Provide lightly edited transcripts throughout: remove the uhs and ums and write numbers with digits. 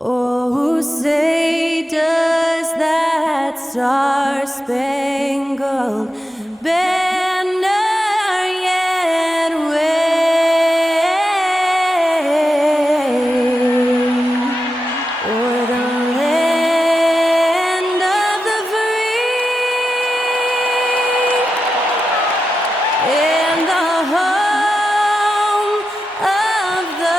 Oh, say does that star-spangled banner yet wave o'er the land of the free and the home of the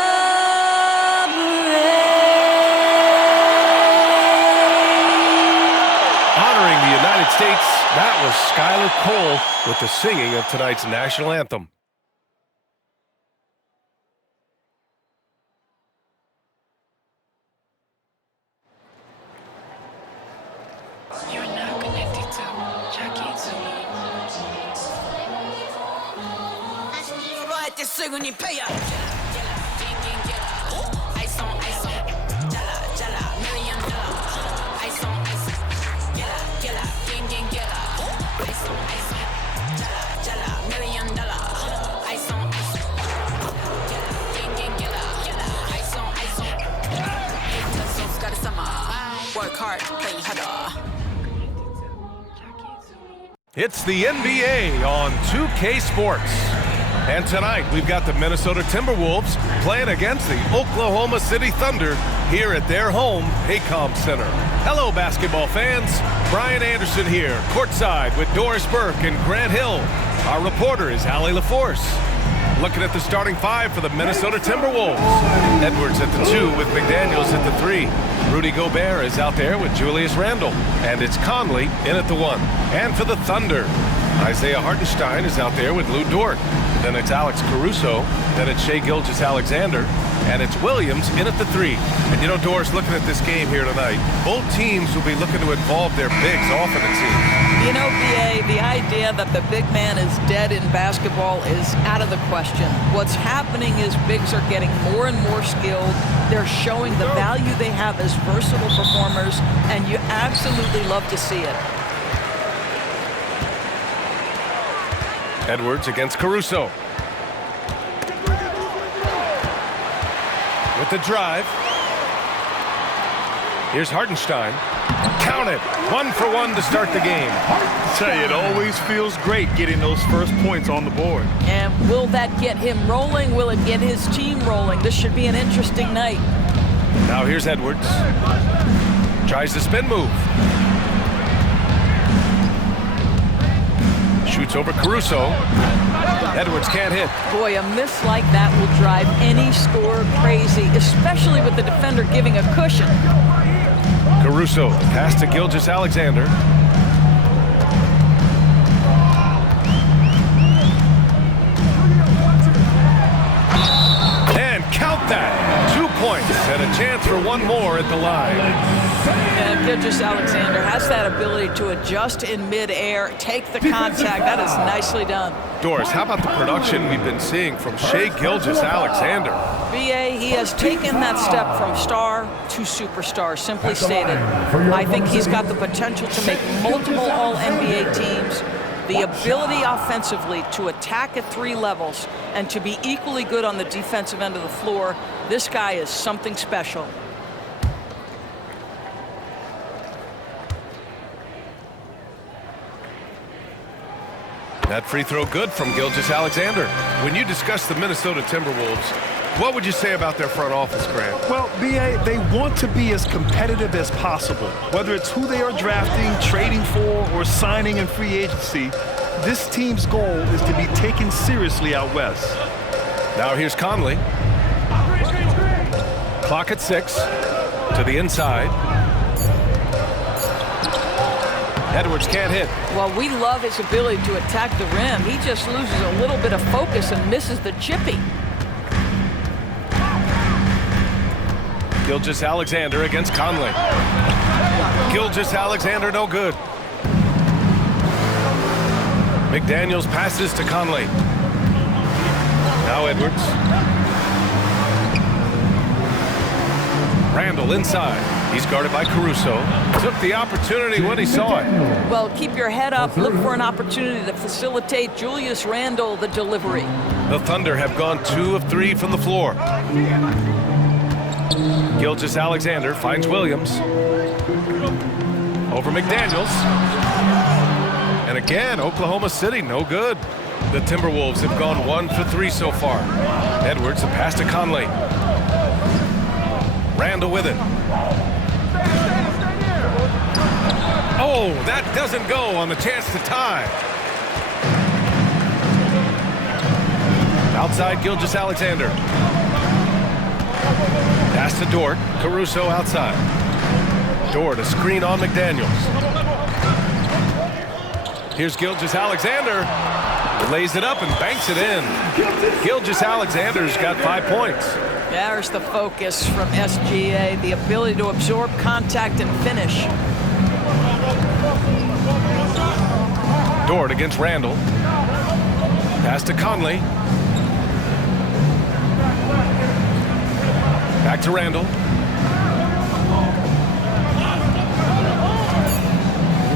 States, that was Skylar Cole with the singing of tonight's national anthem. You're now connected to Work hard, play harder. It's the NBA on 2K Sports. And tonight, we've got the Minnesota Timberwolves playing against the Oklahoma City Thunder here at their home, Paycom Center. Hello, basketball fans. Brian Anderson here, courtside with Doris Burke and Grant Hill. Our reporter is Allie LaForce. Looking at the starting five for the Minnesota Timberwolves. Edwards at the 2 with McDaniels at the 3. Rudy Gobert is out there with Julius Randle. And it's Conley in at the 1. And for the Thunder, Isaiah Hartenstein is out there with Lou Dort. Then it's Alex Caruso. Then it's Shai Gilgeous-Alexander. And it's Williams in at the 3. And you know, Doris, looking at this game here tonight, both teams will be looking to involve their bigs often, it seems. You know, BA, the idea that the big man is dead in basketball is out of the question. What's happening is bigs are getting more and more skilled. They're showing the value they have as versatile performers, and you absolutely love to see it. Edwards against Caruso. With the drive. Here's Hartenstein. Count it. 1 for 1 to start the game. I tell you, it always feels great getting those first points on the board. And will that get him rolling? Will it get his team rolling? This should be an interesting night. Now here's Edwards. Tries the spin move. Shoots over Caruso. Edwards can't hit. Boy, a miss like that will drive any scorer crazy, especially with the defender giving a cushion. Caruso, pass to Gilgeous-Alexander. And count that. 2 points and a chance for one more at the line. And Gilgeous-Alexander has that ability to adjust in midair, take the contact. That is nicely done. Doris, how about the production we've been seeing from Shai Gilgeous-Alexander? BA, he has taken that step from star to superstar, simply stated. I think he's got the potential to make multiple All-NBA teams, the ability offensively to attack at 3 levels, and to be equally good on the defensive end of the floor. This guy is something special. That free throw good from Gilgeous-Alexander. When you discuss the Minnesota Timberwolves, what would you say about their front office, Grant? Well, BA, they want to be as competitive as possible. Whether it's who they are drafting, trading for, or signing in free agency, this team's goal is to be taken seriously out west. Now here's Conley. Clock at 6. To the inside. Edwards can't hit. Well, we love his ability to attack the rim. He just loses a little bit of focus and misses the chippy. Gilgeous-Alexander against Conley. Gilgeous-Alexander no good. McDaniels passes to Conley. Now Edwards. Randle inside. He's guarded by Caruso. Took the opportunity when he saw it. Well, keep your head up. Look for an opportunity to facilitate Julius Randle the delivery. The Thunder have gone 2 of 3 from the floor. Gilgeous-Alexander finds Williams. Over McDaniels. And again, Oklahoma City, no good. The Timberwolves have gone 1 for 3 so far. Edwards, the pass to Conley. Randall with it. Oh, that doesn't go on the chance to tie. Outside Gilgeous-Alexander. Pass to Dort. Caruso outside. Dort, a screen on McDaniels. Here's Gilgeous-Alexander. Lays it up and banks it in. Gilgeous-Alexander's got 5 points. There's the focus from SGA, the ability to absorb contact and finish. Dort against Randall. Pass to Conley. Back to Randall.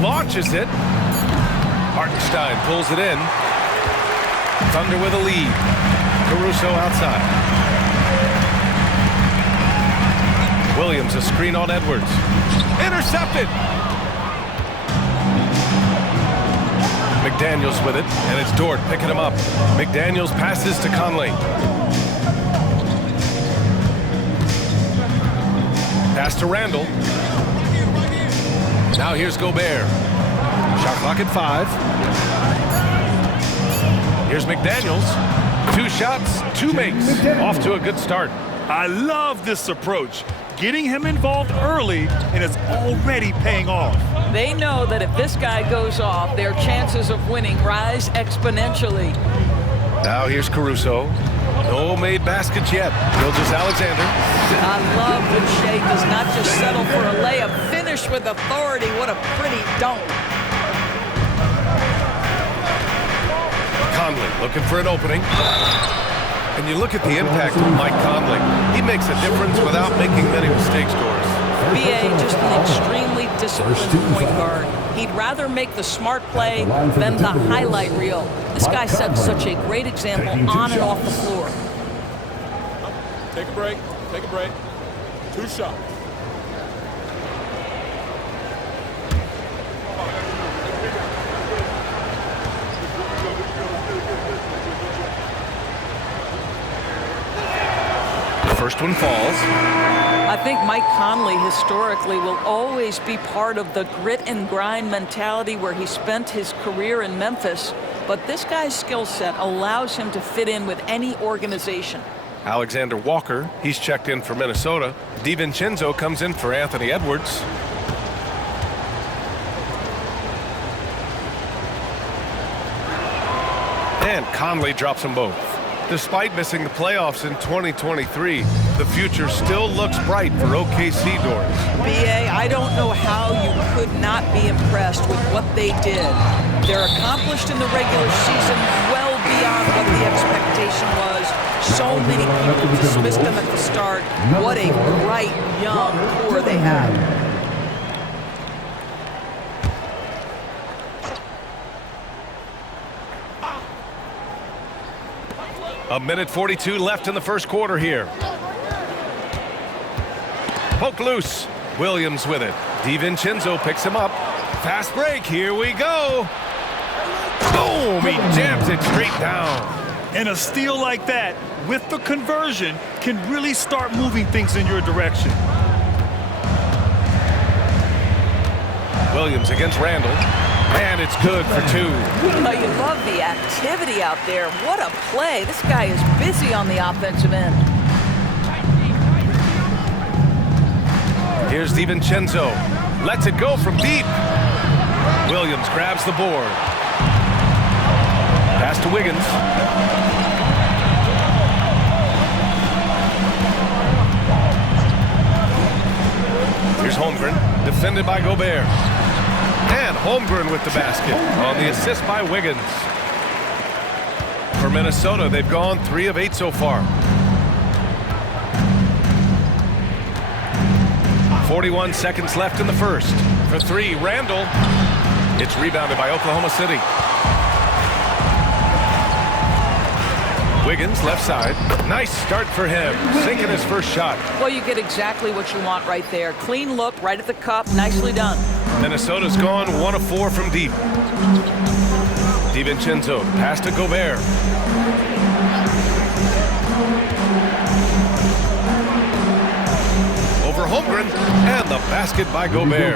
Launches it. Hartenstein pulls it in. Thunder with a lead. Caruso outside. Williams, a screen on Edwards. Intercepted. McDaniels with it, and it's Dort picking him up. McDaniels passes to Conley. Pass to Randall. Now here's Gobert. Shot clock at 5. Here's McDaniels. 2 shots, 2 makes. Off to a good start. I love this approach. Getting him involved early, and it's already paying off. They know that if this guy goes off, their chances of winning rise exponentially. Now here's Caruso. No made baskets yet. Gilgeous-Alexander. I love that Shea does not just settle for a layup. Finish with authority. What a pretty dunk. Conley looking for an opening. And you look at the impact of Mike Conley. He makes a difference without making many mistakes, Doris. BA, just an extremely disciplined point guard. He'd rather make the smart play than the highlight reel. This guy sets such a great example on and off the floor. Take a break. Take a break. 2 shots. First one falls. I think Mike Conley historically will always be part of the grit and grind mentality where he spent his career in Memphis, but this guy's skill set allows him to fit in with any organization. Alexander Walker, he's checked in for Minnesota. DiVincenzo comes in for Anthony Edwards. And Conley drops them both. Despite missing the playoffs in 2023, the future still looks bright for OKC, Doris. BA, I don't know how you could not be impressed with what they did. They're accomplished in the regular season well beyond what the expectation was. So many people dismissed them at the start. What a bright, young core they have. A minute 42 left in the first quarter here. Poke loose. Williams with it. DiVincenzo picks him up. Fast break. Here we go. Boom. He jams it straight down. And a steal like that, with the conversion, can really start moving things in your direction. Williams against Randall. And it's good for 2. Oh, you love the activity out there. What a play. This guy is busy on the offensive end. Here's DiVincenzo. Lets it go from deep. Williams grabs the board. Pass to Wiggins. Here's Holmgren. Defended by Gobert. And Holmgren with the basket on the assist by Wiggins. For Minnesota, they've gone 3 of 8 so far. 41 seconds left in the first. For 3, Randall. It's rebounded by Oklahoma City. Wiggins, left side. Nice start for him, sinking his first shot. Well, you get exactly what you want right there. Clean look, right at the cup. Nicely done. Minnesota's gone 1 of 4 from deep. DiVincenzo, pass to Gobert. Over Holmgren, and the basket by Gobert.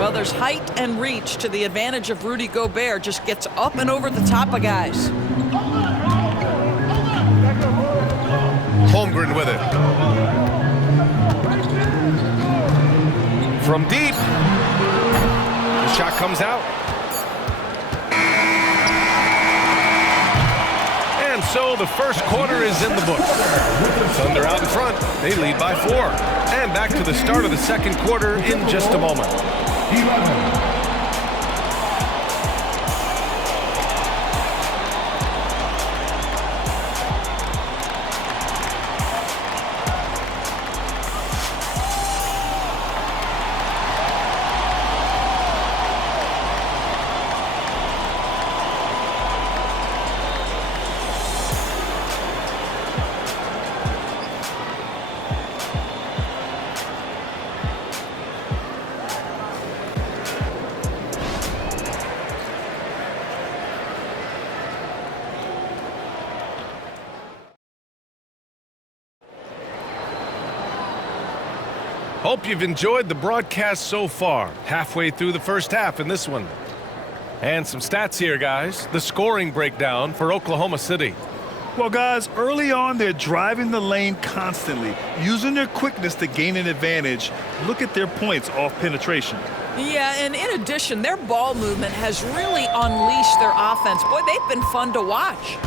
Well, there's height and reach to the advantage of Rudy Gobert. Just gets up and over the top of guys. Holmgren with it. From deep. The shot comes out. And so the first quarter is in the books. Thunder out in front. They lead by 4. And back to the start of the second quarter in just a moment. Hope you've enjoyed the broadcast so far. Halfway through the first half in this one. And some stats here, guys. The scoring breakdown for Oklahoma City. Well, guys, early on, they're driving the lane constantly, using their quickness to gain an advantage. Look at their points off penetration. Yeah, and in addition, their ball movement has really unleashed their offense. Boy, they've been fun to watch.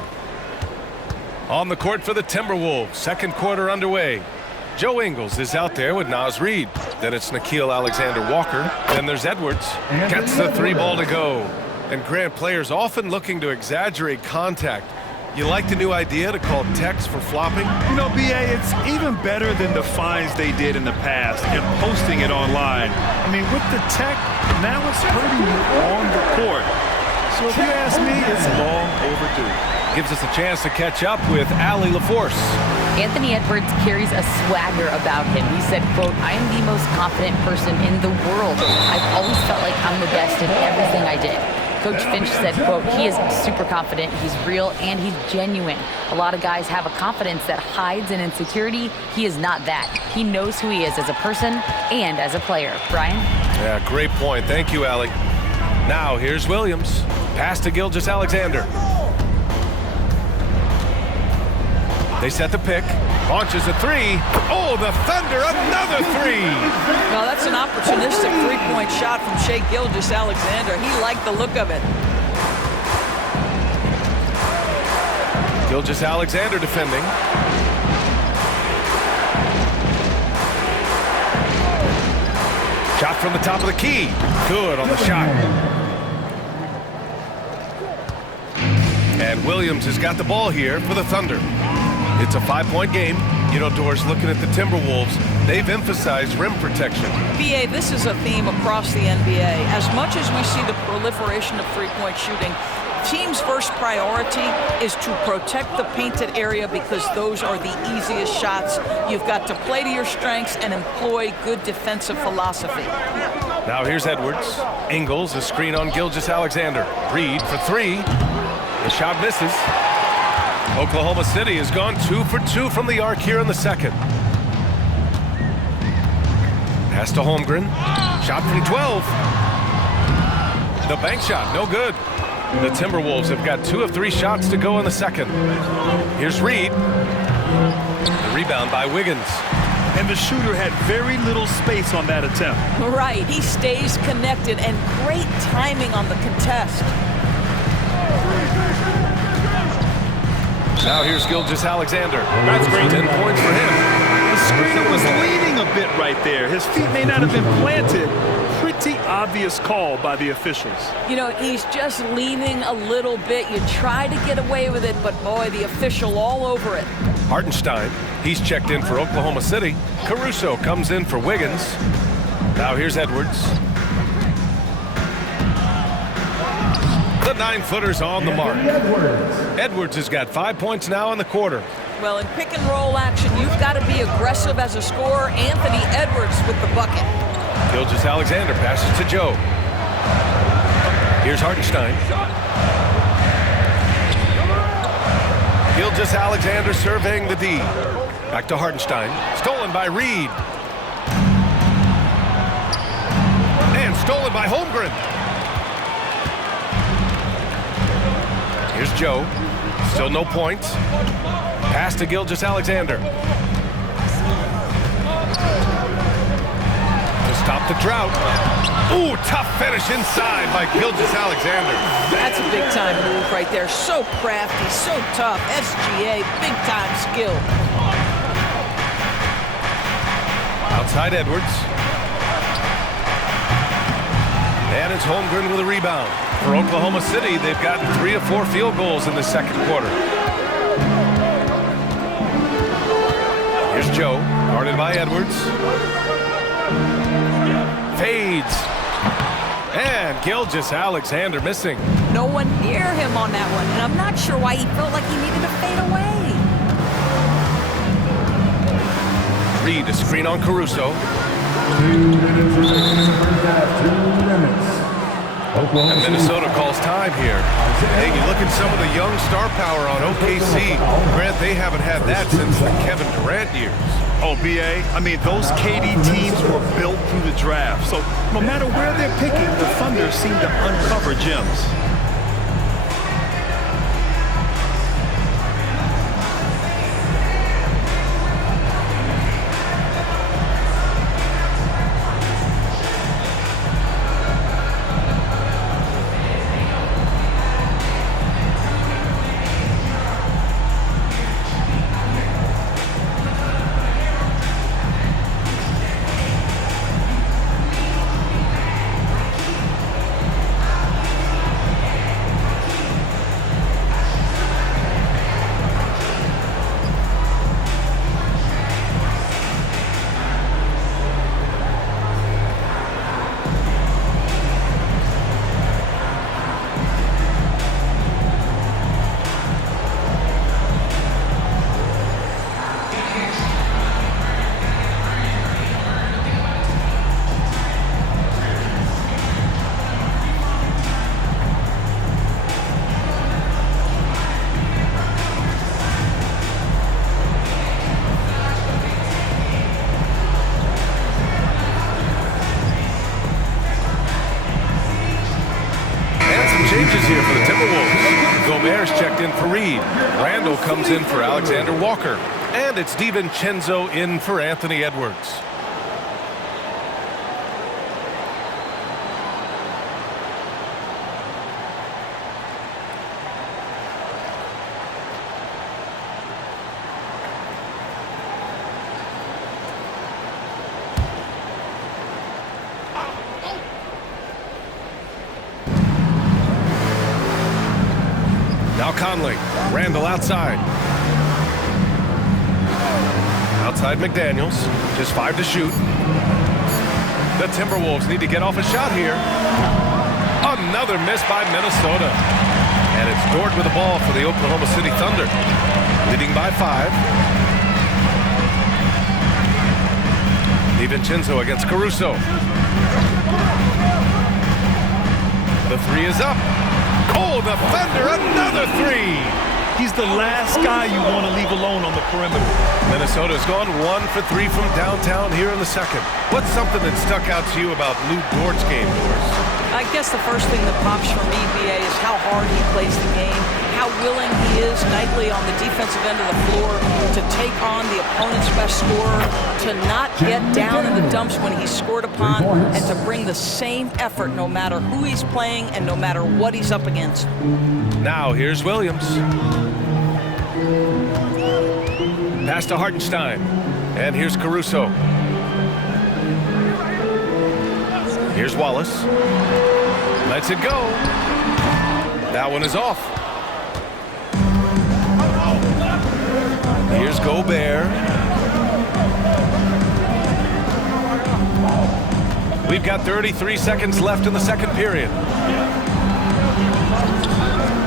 On the court for the Timberwolves. Second quarter underway. Joe Ingles is out there with Naz Reid. Then it's Nickeil Alexander-Walker. Then there's Edwards. Gets the 3 ball to go. And Grant, players often looking to exaggerate contact. You like the new idea to call techs for flopping? You know, B.A., it's even better than the fines they did in the past and posting it online. I mean, with the tech, now it's hurting you on the court. So if you ask me, it's long overdue. Gives us a chance to catch up with Allie LaForce. Anthony Edwards carries a swagger about him. He said, quote, "I am the most confident person in the world. I've always felt like I'm the best in everything I did." Coach Finch said, quote, "He is super confident, he's real, and he's genuine. A lot of guys have a confidence that hides an insecurity. He is not that. He knows who he is as a person and as a player." Brian? Yeah, great point. Thank you, Allie. Now, here's Williams. Pass to Gilgeous-Alexander. They set the pick. Launches a 3. Oh, the Thunder, another 3. Well, that's an opportunistic three-point shot from Shai Gilgeous-Alexander. He liked the look of it. Gilgeous-Alexander defending. Shot from the top of the key. Good on the shot. And Williams has got the ball here for the Thunder. It's a 5-point game. You know, Doris, looking at the Timberwolves, they've emphasized rim protection. BA, this is a theme across the NBA. As much as we see the proliferation of three-point shooting, team's first priority is to protect the painted area because those are the easiest shots. You've got to play to your strengths and employ good defensive philosophy. Now here's Edwards. Ingles, a screen on Gilgeous-Alexander. Reid for 3. The shot misses. Oklahoma City has gone 2 for 2 from the arc here in the second. Pass to Holmgren. Shot from 12. The bank shot, no good. The Timberwolves have got 2 of 3 shots to go in the second. Here's Reid. The rebound by Wiggins. And the shooter had very little space on that attempt. Right, he stays connected and great timing on the contest. Now here's Gilgeous-Alexander. That's great. 10 points for him. The screener was leaning a bit right there. His feet may not have been planted. Pretty obvious call by the officials. You know, he's just leaning a little bit. You try to get away with it, but boy, the official all over it. Hartenstein, he's checked in for Oklahoma City. Caruso comes in for Wiggins. Now here's Edwards. The 9-footer's on the mark. Edwards has got 5 points now in the quarter. Well, in pick and roll action, you've got to be aggressive as a scorer. Anthony Edwards with the bucket. Gilgeous-Alexander passes to Joe. Here's Hartenstein. Gilgeous-Alexander surveying the D. Back to Hartenstein. Stolen by Reed. And stolen by Holmgren. Here's Joe. Still no points. Pass to Gilgeous-Alexander. To stop the drought. Ooh, tough finish inside by Gilgeous-Alexander. That's a big-time move right there. So crafty, so tough. SGA, big-time skill. Outside Edwards. And it's Holmgren with a rebound. For Oklahoma City, they've gotten 3 of 4 field goals in the second quarter. Here's Joe, guarded by Edwards. Fades. And Gilgeous-Alexander missing. No one near him on that one, and I'm not sure why he felt like he needed to fade away. Reed, a screen on Caruso. 2 minutes. And Minnesota calls time here. Hey, you look at some of the young star power on OKC. Grant, they haven't had that since the Kevin Durant years. Oh, BA, I mean, those KD teams were built through the draft. So no matter where they're picking, the Thunder seem to uncover gems. Changes here for the Timberwolves. Gobert's checked in for Reed. Randall comes in for Alexander Walker. And it's DiVincenzo in for Anthony Edwards. Now Conley. Randall outside. Outside McDaniels. Just 5 to shoot. The Timberwolves need to get off a shot here. Another miss by Minnesota. And it's Dort with the ball for the Oklahoma City Thunder. Leading by 5. DiVincenzo against Caruso. The 3 is up. Oh, the Thunder, another 3. He's the last guy you want to leave alone on the perimeter. Minnesota's gone 1 for 3 from downtown here in the second. What's something that stuck out to you about Lou Dort's game, Doris? I guess the first thing that pops for me, BA, is how hard he plays the game, how willing he is nightly on the defensive end of the floor to take on the opponent's best scorer, to not get down in the dumps when he's scored upon, and to bring the same effort no matter who he's playing and no matter what he's up against. Now here's Williams. Pass to Hartenstein. And here's Caruso. Here's Wallace. Lets it go. That one is off. Here's Gobert. We've got 33 seconds left in the second period.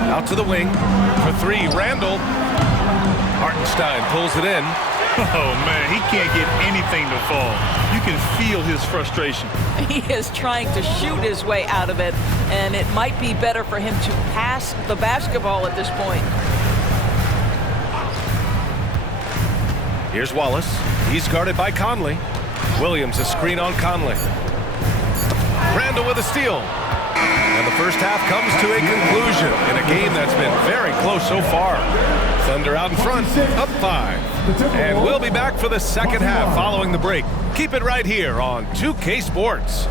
Out to the wing for three. Randall. Hartenstein pulls it in. Oh, man, he can't get anything to fall. You can feel his frustration. He is trying to shoot his way out of it, and it might be better for him to pass the basketball at this point. Here's Wallace. He's guarded by Conley. Williams a screen on Conley. Randall with a steal. And the first half comes to a conclusion in a game that's been very close so far. Thunder out in front, up 5. And we'll be back for the second half following the break. Keep it right here on 2K Sports.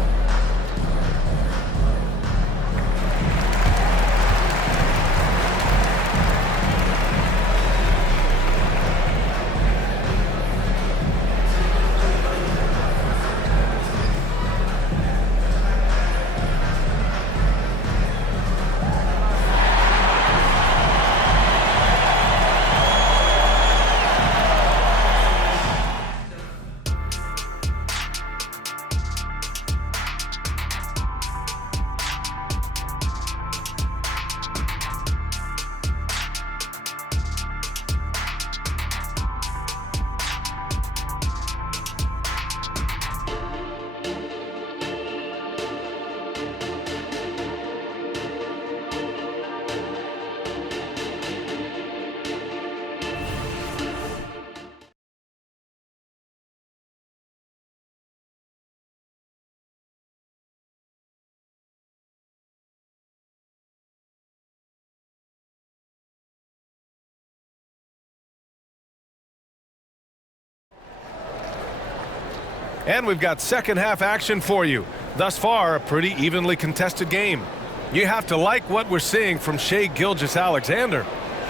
And we've got second half action for you. Thus far, a pretty evenly contested game. You have to like what we're seeing from Shai Gilgeous-Alexander.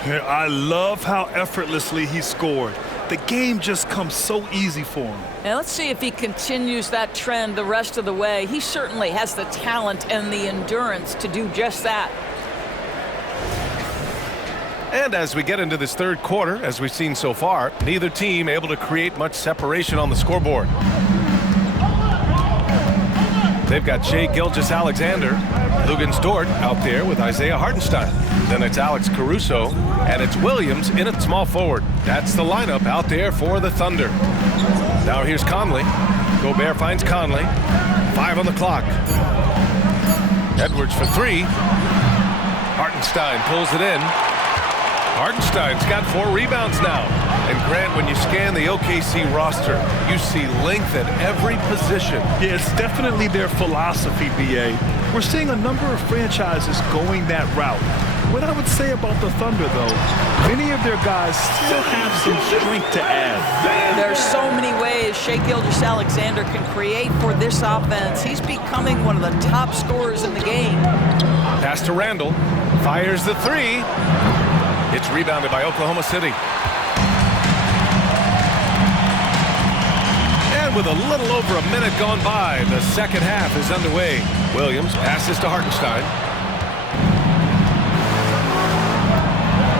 I love how effortlessly he scored. The game just comes so easy for him. And let's see if he continues that trend the rest of the way. He certainly has the talent and the endurance to do just that. And as we get into this third quarter, as we've seen so far, neither team able to create much separation on the scoreboard. They've got Shai Gilgeous-Alexander, Luguentz Dort out there with Isaiah Hartenstein. Then it's Alex Caruso, and it's Williams in at small forward. That's the lineup out there for the Thunder. Now here's Conley. Gobert finds Conley. 5 on the clock. Edwards for 3. Hartenstein pulls it in. Hartenstein's got 4 rebounds now. And Grant, when you scan the OKC roster, you see length at every position. Yeah, it's definitely their philosophy, BA. We're seeing a number of franchises going that route. What I would say about the Thunder, though, many of their guys still have some strength to add. There's so many ways Shai Gilgeous-Alexander can create for this offense. He's becoming one of the top scorers in the game. Pass to Randall. Fires the 3. It's rebounded by Oklahoma City. And with a little over a minute gone by, the second half is underway. Williams passes to Hartenstein.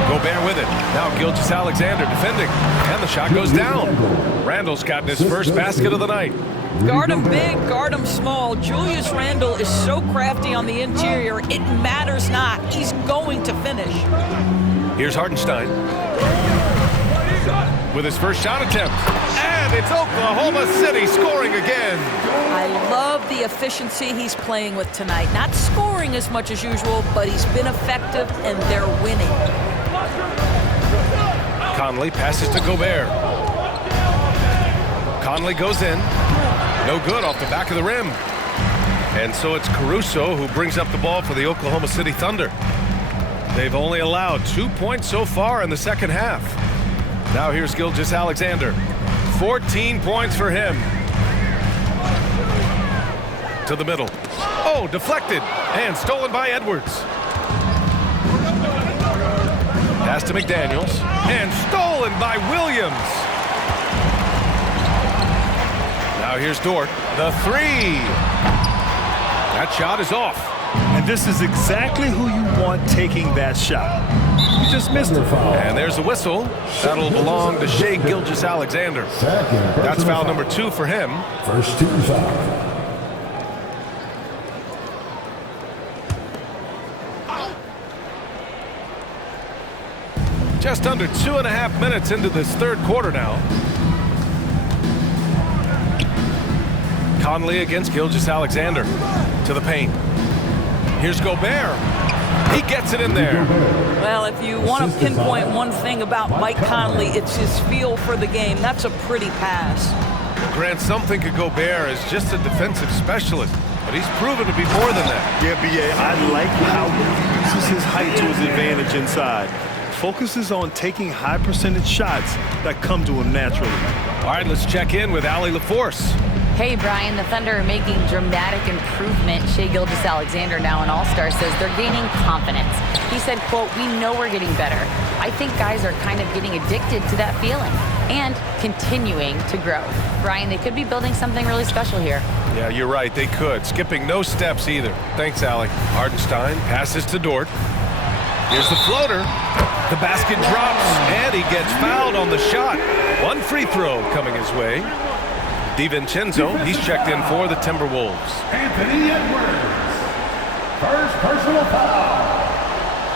Gobert with it. Now Gilgeous-Alexander defending. And the shot goes down. Randall's gotten his first basket of the night. Guard him big, guard him small. Julius Randle is so crafty on the interior, it matters not. He's going to finish. Here's Hartenstein with his first shot attempt. And it's Oklahoma City scoring again. I love the efficiency he's playing with tonight. Not scoring as much as usual, but he's been effective and they're winning. Conley passes to Gobert. Conley goes in. No good off the back of the rim. And so it's Caruso who brings up the ball for the Oklahoma City Thunder. They've only allowed 2 points so far in the second half. Now here's Gilgeous-Alexander. 14 points for him. To the middle. Oh, deflected and stolen by Edwards. Pass to McDaniels and stolen by Williams. Now here's Dort. The 3. That shot is off. And this is exactly who you want taking that shot. You just missed it. And there's a whistle. That'll belong to Shai Gilgeous-Alexander. That's foul number 2 for him. First team foul. Just under 2.5 minutes into this third quarter now. Conley against Gilgeous-Alexander to the paint. Here's Gobert. He gets it in there. Well, if you want to pinpoint one thing about Mike Conley, it's his feel for the game. That's a pretty pass. Grant, some think of Gobert as just a defensive specialist, but he's proven to be more than that. Yeah, B.A., I like how he uses his height to his advantage inside. Focuses on taking high percentage shots that come to him naturally. All right, let's check in with Allie LaForce. Hey, Brian, the Thunder are making dramatic improvement. Shai Gilgeous-Alexander, now an all-star, says they're gaining confidence. He said, quote, "We know we're getting better. I think guys are kind of getting addicted to that feeling and continuing to grow." Brian, they could be building something really special here. Yeah, you're right, they could. Skipping no steps either. Thanks, Allie. Hardenstein passes to Dort. Here's the floater. The basket drops, and he gets fouled on the shot. One free throw coming his way. DiVincenzo, he's checked in for the Timberwolves. Anthony Edwards. First personal foul.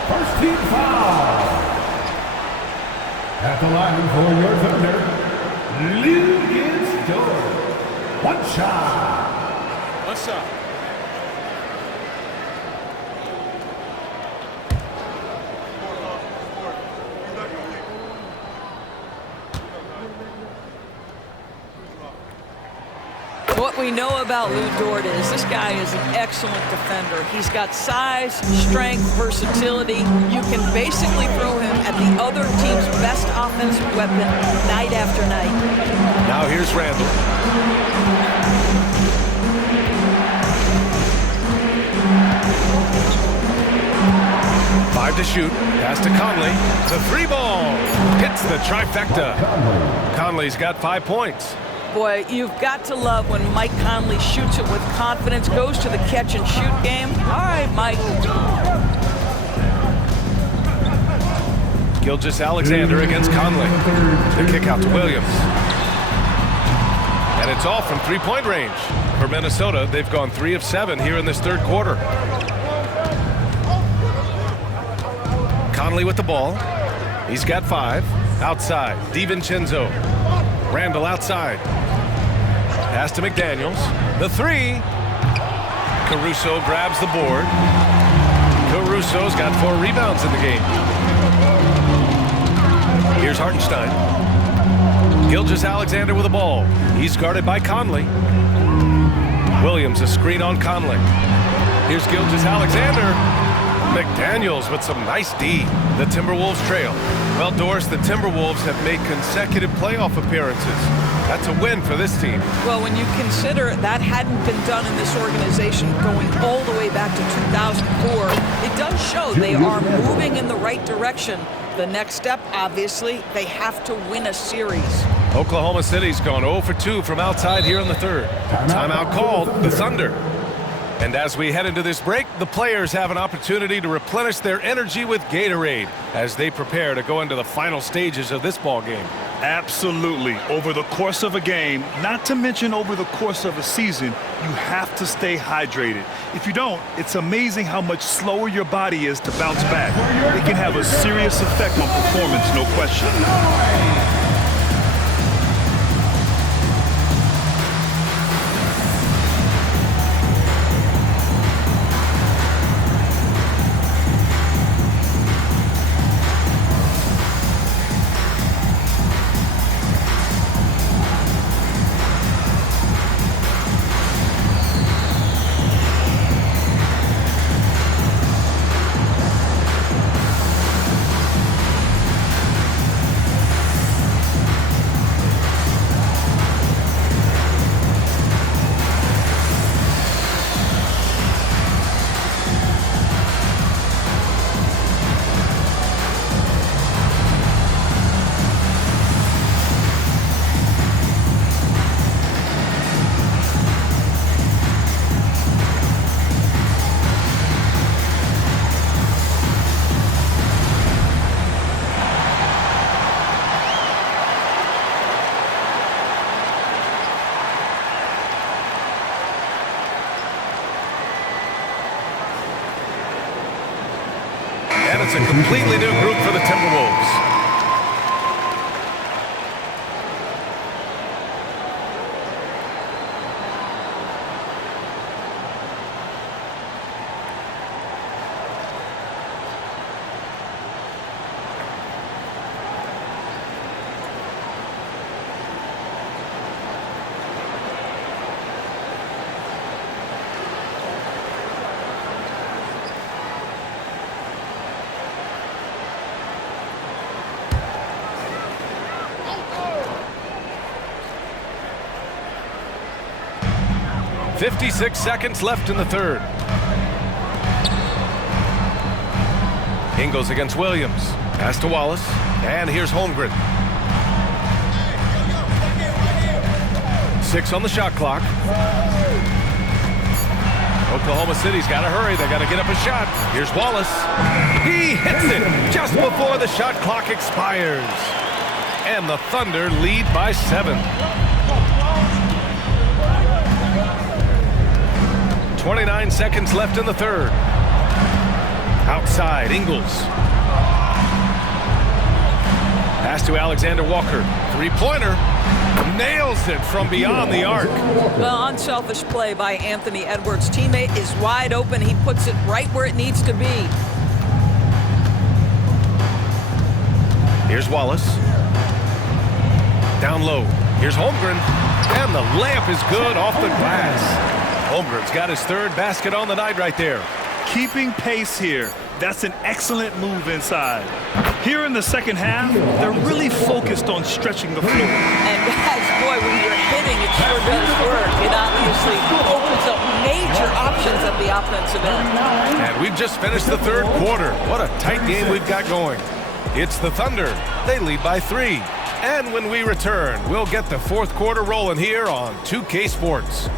First team foul. At the line for your Thunder, Lucas Dort. One shot. One shot. What we know about Lou Dort is this guy is an excellent defender. He's got size, strength, versatility. You can basically throw him at the other team's best offensive weapon night after night. Now here's Randall. Five to shoot. Pass to Conley. The three ball. Hits the trifecta. Conley's got 5 points. Boy, you've got to love when Mike Conley shoots it with confidence, goes to the catch and shoot game. All right, Mike. Gilgeous-Alexander against Conley. The kick out to Williams. And it's all from three-point range. For Minnesota, they've gone 3 of 7 here in this third quarter. Conley with the ball. He's got 5. Outside, DiVincenzo. Randall outside. Pass to McDaniels. The 3. Caruso grabs the board. Caruso's got 4 rebounds in the game. Here's Hartenstein. Gilgeous-Alexander with the ball. He's guarded by Conley. Williams a screen on Conley. Here's Gilgeous-Alexander. McDaniels with some nice D. The Timberwolves trail. Well, Doris, the Timberwolves have made consecutive playoff appearances. That's a win for this team. Well, when you consider that hadn't been done in this organization going all the way back to 2004, it does show they are moving in the right direction. The next step, obviously, they have to win a series. Oklahoma City's gone 0 for 2 from outside here in the third. Timeout called, the Thunder. And as we head into this break, the players have an opportunity to replenish their energy with Gatorade as they prepare to go into the final stages of this ball game. Absolutely. Over the course of a game, not to mention over the course of a season, you have to stay hydrated. If you don't, it's amazing how much slower your body is to bounce back. It can have a serious effect on performance, no question. And it's a completely new group for the Timberwolves. 56 seconds left in the third. Ingles against Williams. Pass to Wallace. And here's Holmgren. 6 on the shot clock. Oklahoma City's got to hurry. They got to get up a shot. Here's Wallace. He hits it just before the shot clock expires. And the Thunder lead by 7. 29 seconds left in the third. Outside, Ingles. Pass to Alexander Walker. Three-pointer. Nails it from beyond the arc. Well, unselfish play by Anthony Edwards. Teammate is wide open. He puts it right where it needs to be. Here's Wallace. Down low. Here's Holmgren. And the layup is good off the glass. Holmgren's got his third basket on the night right there. Keeping pace here. That's an excellent move inside. Here in the second half, they're really focused on stretching the floor. And guys, boy, when you're hitting, it sure does work. It obviously opens up major options at the offensive end. And we've just finished the third quarter. What a tight game we've got going. It's the Thunder. They lead by 3. And when we return, we'll get the fourth quarter rolling here on 2K Sports.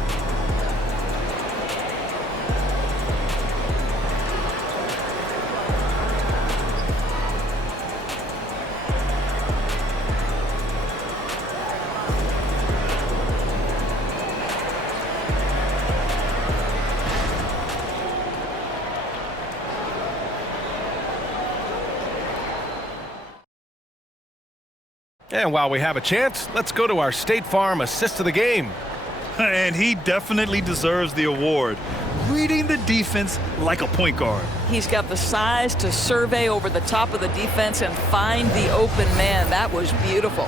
And while we have a chance, let's go to our State Farm assist of the game. And he definitely deserves the award. Reading the defense like a point guard. He's got the size to survey over the top of the defense and find the open man. That was beautiful.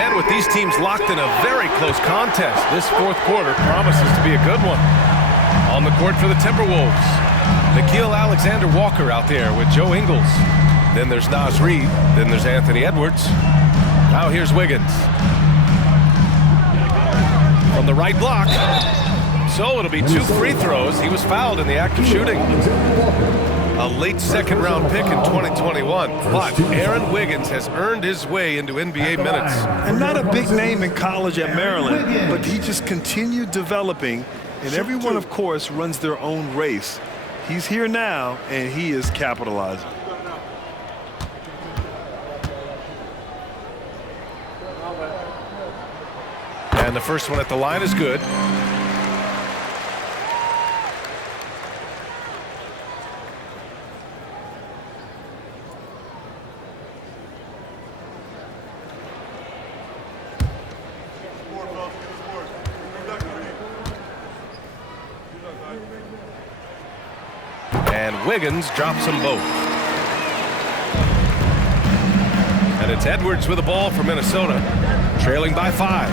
And with these teams locked in a very close contest, this fourth quarter promises to be a good one. On the court for the Timberwolves, Nickeil Alexander-Walker out there with Joe Ingles. Then there's Naz Reid. Then there's Anthony Edwards. Now here's Wiggins. From the right block. So it'll be 2 free throws. He was fouled in the act of shooting. A late second-round pick in 2021. But Aaron Wiggins has earned his way into NBA minutes. And not a big name in college at Maryland, but he just continued developing. And everyone, of course, runs their own race. He's here now, and he is capitalizing. And the first one at the line is good. And Wiggins drops them both. And it's Edwards with the ball for Minnesota, trailing by 5.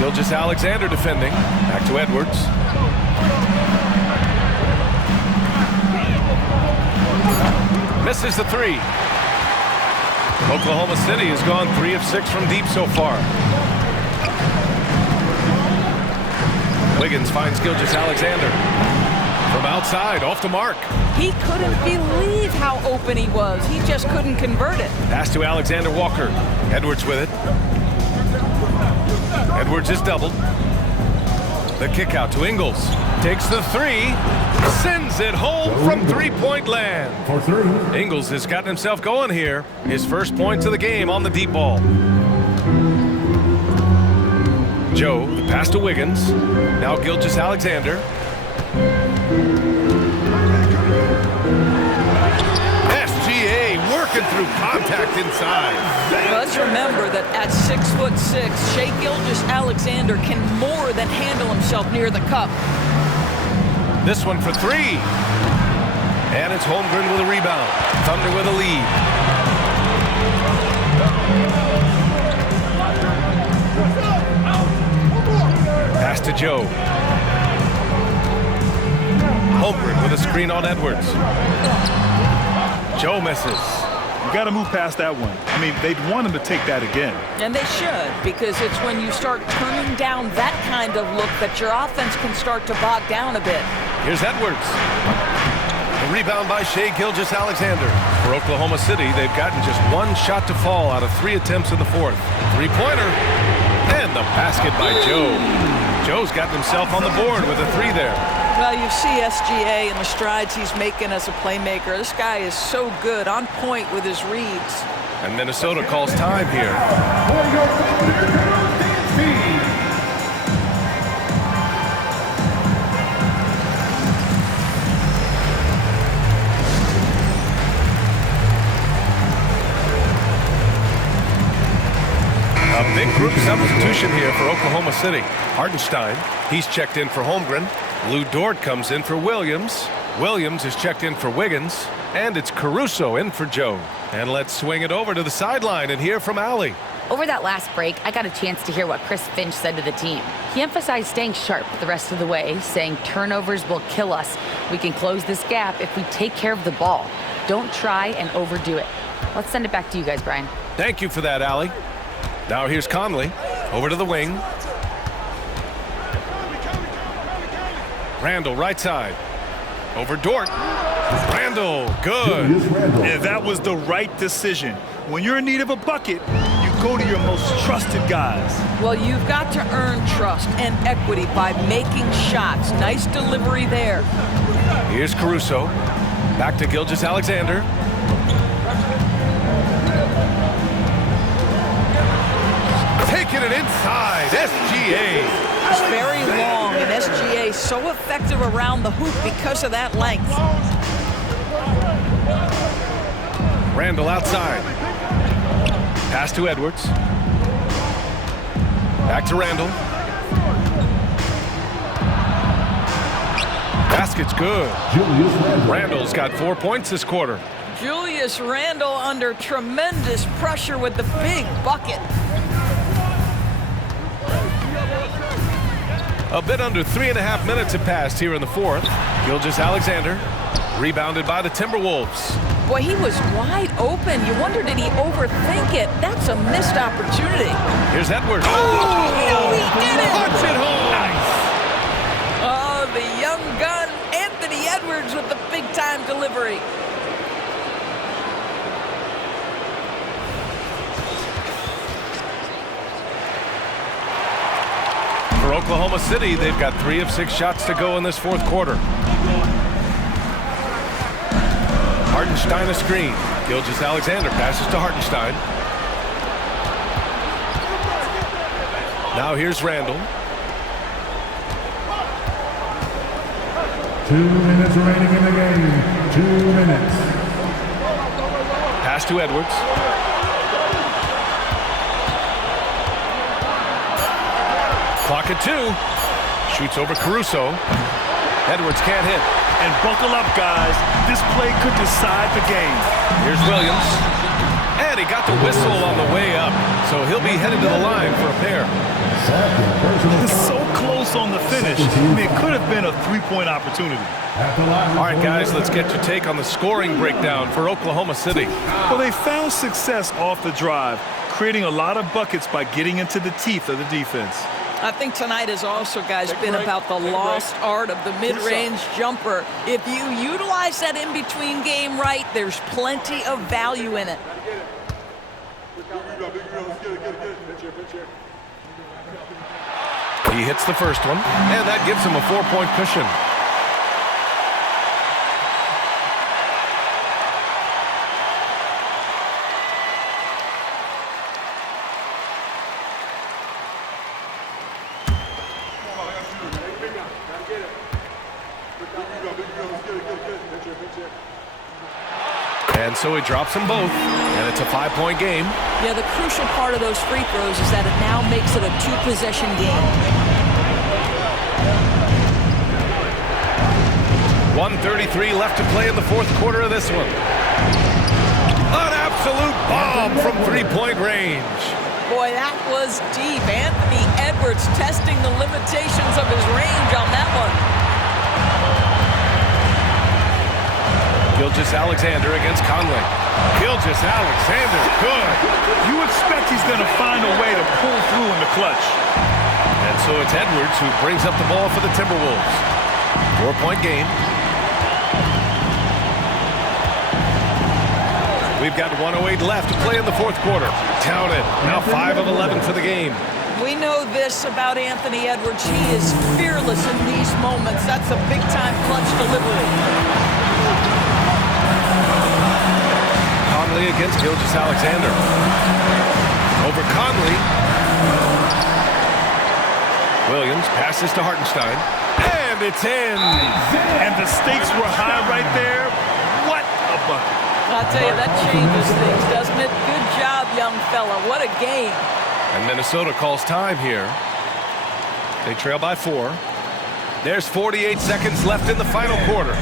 Gilgeous-Alexander defending. Back to Edwards. Misses the 3. Oklahoma City has gone 3 of 6 from deep so far. Wiggins finds Gilgeous-Alexander. From outside, off the mark. He couldn't believe how open he was. He just couldn't convert it. Pass to Alexander Walker. Edwards with it. Edwards is doubled. The kick out to Ingles. Takes the 3. Sends it home from three-point land. For 3. Ingles has gotten himself going here. His first points of the game on the deep ball. Joe, the pass to Wiggins. Now Gilgeous-Alexander. SGA working through contact inside. Let's remember that at 6'6", Shai Gilgeous-Alexander can more than handle himself near the cup. This one for 3. And it's Holmgren with a rebound. Thunder with a lead. Pass to Joe. Holmgren with a screen on Edwards. Joe misses. You got to move past that one. I mean, they'd want him to take that again. And they should, because it's when you start turning down that kind of look that your offense can start to bog down a bit. Here's Edwards. A rebound by Shai Gilgeous-Alexander. For Oklahoma City, they've gotten just one shot to fall out of 3 attempts in the fourth. Three-pointer. And the basket by Joe. Joe's gotten himself on the board with a 3 there. Well, you see SGA and the strides he's making as a playmaker. This guy is so good, on point with his reads. And Minnesota calls time here. A big group substitution here for Oklahoma City. Hartenstein, he's checked in for Holmgren. Lou Dort comes in for Williams. Williams is checked in for Wiggins. And it's Caruso in for Joe. And let's swing it over to the sideline and hear from Allie. Over that last break, I got a chance to hear what Chris Finch said to the team. He emphasized staying sharp the rest of the way, saying turnovers will kill us. We can close this gap if we take care of the ball. Don't try and overdo it. Let's send it back to you guys, Brian. Thank you for that, Allie. Now here's Conley. Over to the wing. Randall, right side. Over Dort. Randall, good. Yeah, that was the right decision. When you're in need of a bucket, you go to your most trusted guys. Well, you've got to earn trust and equity by making shots. Nice delivery there. Here's Caruso. Back to Gilgeous-Alexander. Taking it inside. SGA. It's very long, and SGA so effective around the hoop because of that length. Randall outside. Pass to Edwards. Back to Randall. Basket's good. Randall's got 4 points this quarter. Julius Randle under tremendous pressure with the big bucket. A bit under 3.5 minutes have passed here in the fourth. Gilgeous-Alexander rebounded by the Timberwolves. Boy, he was wide open. You wonder, did he overthink it? That's a missed opportunity. Here's Edwards. Oh, he did it! Punch it home. Nice. Oh, the young gun, Anthony Edwards with the big-time delivery. For Oklahoma City, they've got 3 of 6 shots to go in this fourth quarter. Hartenstein a screen. Gilgeous-Alexander passes to Hartenstein. Now here's Randall. 2 minutes remaining in the game. 2 minutes. Pass to Edwards. Clock at 2. Shoots over Caruso. Edwards can't hit. And buckle up, guys. This play could decide the game. Here's Williams. And he got the whistle on the way up. So he'll be headed to the line for a pair. It's so close on the finish. I mean, it could have been a 3-point opportunity. All right, guys, let's get your take on the scoring breakdown for Oklahoma City. Well, they found success off the drive, creating a lot of buckets by getting into the teeth of the defense. I think tonight has also, guys, been about the lost art of the mid-range jumper. If you utilize that in-between game right, there's plenty of value in it. He hits the first one, and that gives him a 4-point cushion. And so he drops them both, and it's a 5-point game. Yeah, the crucial part of those free throws is that it now makes it a 2-possession game. 1:33 left to play in the fourth quarter of this one. An absolute bomb from 3-point range. Boy, that was deep. Anthony Edwards testing the limitations of his range on that one. Gilgeous-Alexander against Conley. Gilgeous-Alexander, good. You expect he's going to find a way to pull through in the clutch. And so it's Edwards who brings up the ball for the Timberwolves. 4-point game. We've got 1:08 left to play in the fourth quarter. Counted. Now 5 of 11 for the game. We know this about Anthony Edwards. He is fearless in these moments. That's a big-time clutch delivery. Conley against Gilgeous-Alexander. Over Conley. Williams passes to Hartenstein. And it's in. And the stakes were high right there. What a bucket. I'll tell you, that changes things, doesn't it? Good job, young fella. What a game. And Minnesota calls time here. They trail by 4. There's 48 seconds left in the final quarter.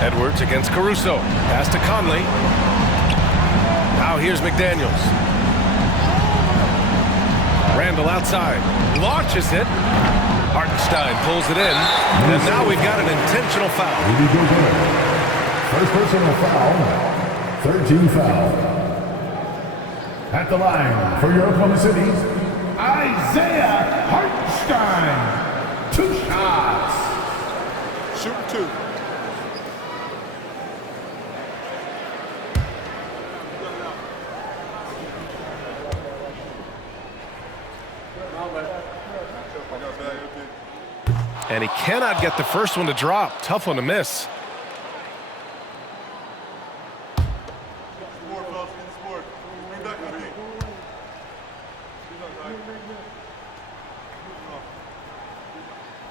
Edwards against Caruso. Pass to Conley. Now here's McDaniels. Randall outside. Launches it. Hartenstein pulls it in. And now we've got an intentional foul. First personal foul. 13 foul. At the line for your Oklahoma City, Isaiah Hartenstein. 2 shots. Shoot 2. And he cannot get the first one to drop. Tough one to miss.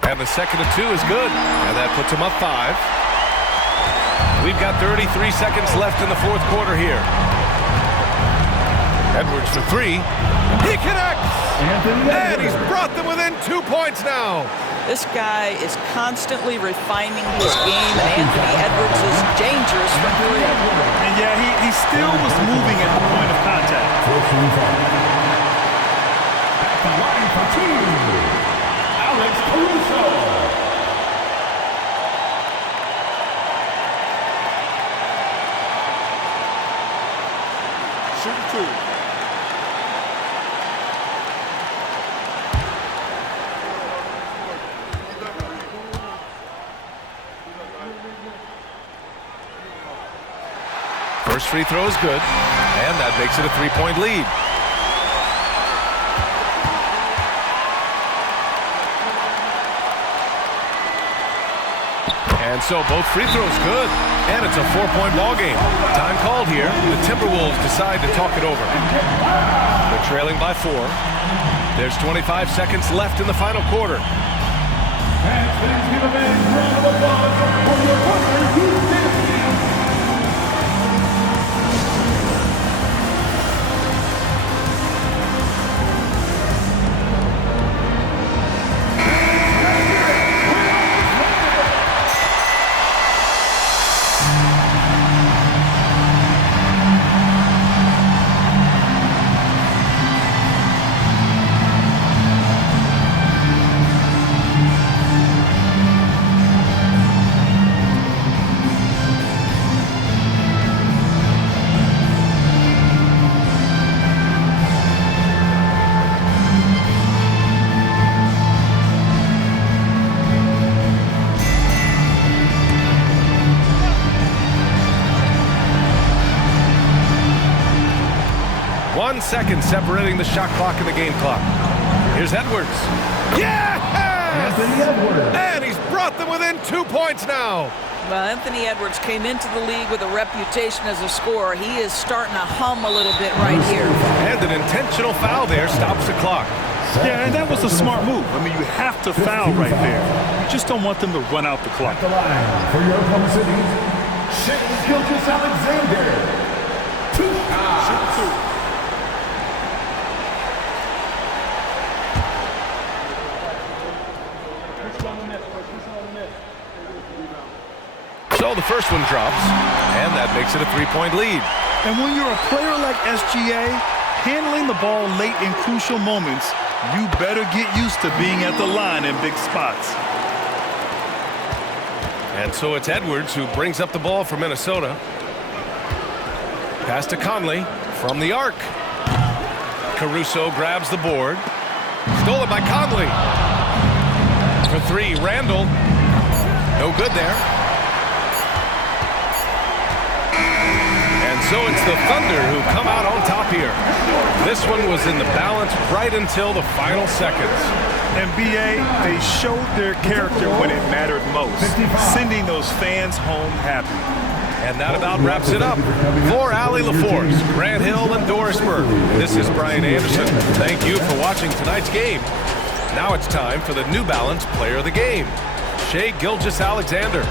And the second of 2 is good. And that puts him up 5. We've got 33 seconds left in the fourth quarter here. Edwards for 3. He connects! And he's brought them within 2 points now. This guy is constantly refining his game, and Anthony Edwards is dangerous from 3. And yeah, he still was moving at the point of contact. At the line for 2, Alex Caruso. Shoot 2. First free throw is good, and that makes it a 3-point lead. And so both free throws good, and it's a 4-point ball game. Time called here. The Timberwolves decide to talk it over. They're trailing by 4. There's 25 seconds left in the final quarter. And please give a big round of applause for your partner, QCSN. Seconds separating the shot clock and the game clock. Here's Edwards. Yeah! Anthony Edwards. And he's brought them within 2 points now. Well, Anthony Edwards came into the league with a reputation as a scorer. He is starting to hum a little bit right here. And an intentional foul there stops the clock. Yeah, and that was a smart move. I mean, you have to foul right there. You just don't want them to run out the clock. At the line for your Oklahoma City, Gilgeous-Alexander. 2 shots. So the first one drops, and that makes it a 3-point lead. And when you're a player like SGA, handling the ball late in crucial moments, you better get used to being at the line in big spots. And so it's Edwards who brings up the ball for Minnesota. Pass to Conley from the arc. Caruso grabs the board. Stolen by Conley. For 3, Randall. No good there. And so it's the Thunder who come out on top here. This one was in the balance right until the final seconds. And BA, they showed their character when it mattered most, sending those fans home happy. And that about wraps it up. For Allie LaForce, Grant Hill, and Doris Burke, this is Brian Anderson. Thank you for watching tonight's game. Now it's time for the New Balance Player of the Game, Shai Gilgeous-Alexander.